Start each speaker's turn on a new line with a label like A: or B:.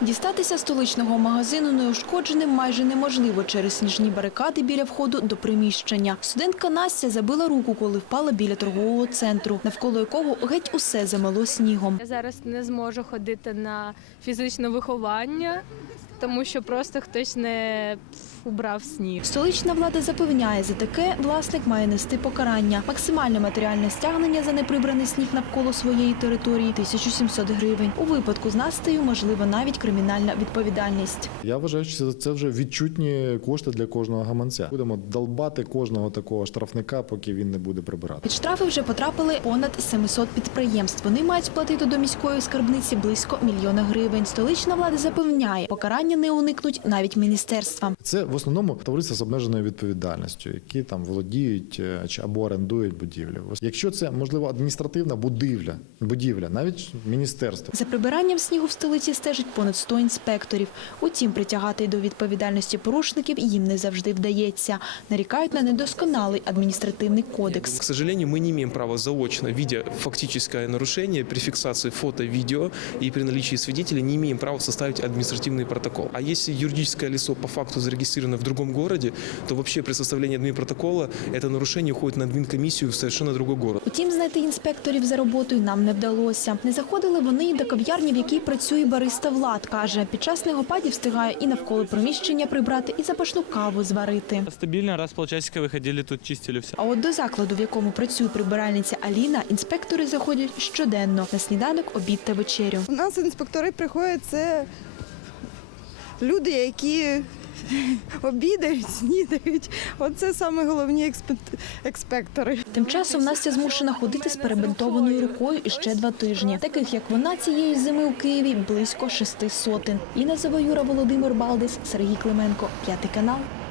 A: Дістатися столичного магазину неушкодженим майже неможливо через сніжні барикади біля входу до приміщення. Студентка Настя забила руку, коли впала біля торгового центру, навколо якого геть усе замело снігом.
B: Я зараз не зможу ходити на фізичне виховання, тому що просто хтось не убрав сніг.
A: Столична влада запевняє, за таке власник має нести покарання. Максимальне матеріальне стягнення за неприбраний сніг навколо своєї території – 1700 гривень. У випадку з Настею можлива навіть кримінальна відповідальність.
C: Я вважаю, що це вже відчутні кошти для кожного гаманця. Будемо долбати кожного такого штрафника, поки він не буде прибирати.
A: Під штрафи вже потрапили понад 700 підприємств. Вони мають сплатити до міської скарбниці близько 1 мільйона гривень. Столична влада запевняє, покарання не уникнуть навіть міністерства.
C: Це в основному товариства з обмеженою відповідальністю, які там володіють або орендують будівлі. Якщо це, можливо, адміністративна будівля, навіть міністерство.
A: За прибиранням снігу в столиці стежить понад 100 інспекторів. Утім, притягати до відповідальності порушників їм не завжди вдається. Нарікають на недосконалий адміністративний кодекс.
D: К сожалению, мы не имеем права заочно, видя фактическое нарушение, при фиксации фото, видео и при наличии свидетелей, не имеем права составить административный протокол. А если юридическое лицо по факту зарегистрировано в другом городе, то вообще при составлении админпротокола это нарушение уходит на админкомиссию в совершенно другой город.
A: Утім, знайти інспекторів за роботою нам не вдалося. Не заходили вони і до кав'ярні, в якій працює бариста Влад. Каже, під час снігопадів встигає і навколо приміщення прибрати, і запашну каву зварити.
E: Стабільно, раз в полчасика виходили, тут чистили все.
A: А от до закладу, в якому працює прибиральниця Аліна, інспектори заходять щоденно на сніданок, обід та вечерю.
F: У нас інспектори приходять, це люди, які обідають, снідають. Оце саме головні експектори.
A: Тим часом Настя змушена ходити з перебинтованою рукою іще 2 тижні. Таких, як вона, цієї зими у Києві близько 600. Інна Завоюра, Володимир Балдис, Сергій Клименко, 5 канал.